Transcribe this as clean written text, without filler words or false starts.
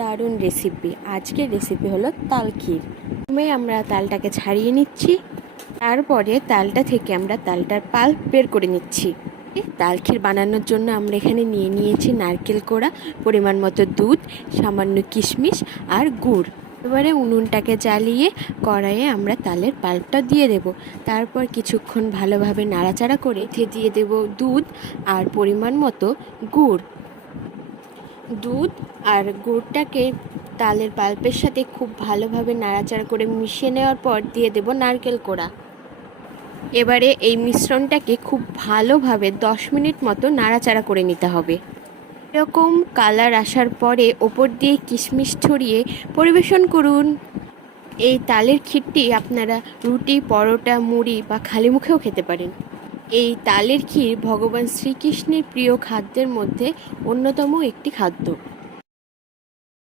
দারুণ রেসিপি। আজকের রেসিপি হলো তাল ক্ষীর। প্রথমে আমরা তালটাকে ছাড়িয়ে নিচ্ছি, তারপরে তালটা থেকে আমরা তালটার পাল্প বের করে নিচ্ছি। তাল ক্ষীর বানানোর জন্য আমরা এখানে নিয়েছি নারকেল কোড়া, পরিমাণ মতো দুধ, সামান্য কিশমিশ আর গুড়। এবারে উনুনটাকে জ্বালিয়ে কড়াইয়ে আমরা তালের পাল্পটা দিয়ে দেব। তারপর কিছুক্ষণ ভালোভাবে নাড়াচাড়া করে দিয়ে দেব দুধ আর পরিমাণ মতো গুড়। দুধ আর গুড়টাকে তালের পাল্পের সাথে খুব ভালোভাবে নাড়াচাড়া করে মিশিয়ে নেওয়ার পর দিয়ে দেব নারকেল কোড়া। এবারে এই মিশ্রণটাকে খুব ভালোভাবে 10 মিনিট মতো নাড়াচাড়া করে নিতে হবে। এরকম কালার আসার পরে ওপর দিয়ে কিশমিশ ছড়িয়ে পরিবেশন করুন। এই তালের ক্ষীরটি আপনারা রুটি, পরোটা, মুড়ি বা খালি মুখেও খেতে পারেন। এই তালের ক্ষীর ভগবান শ্রীকৃষ্ণের প্রিয় খাদ্যের মধ্যে অন্যতম একটি খাদ্য।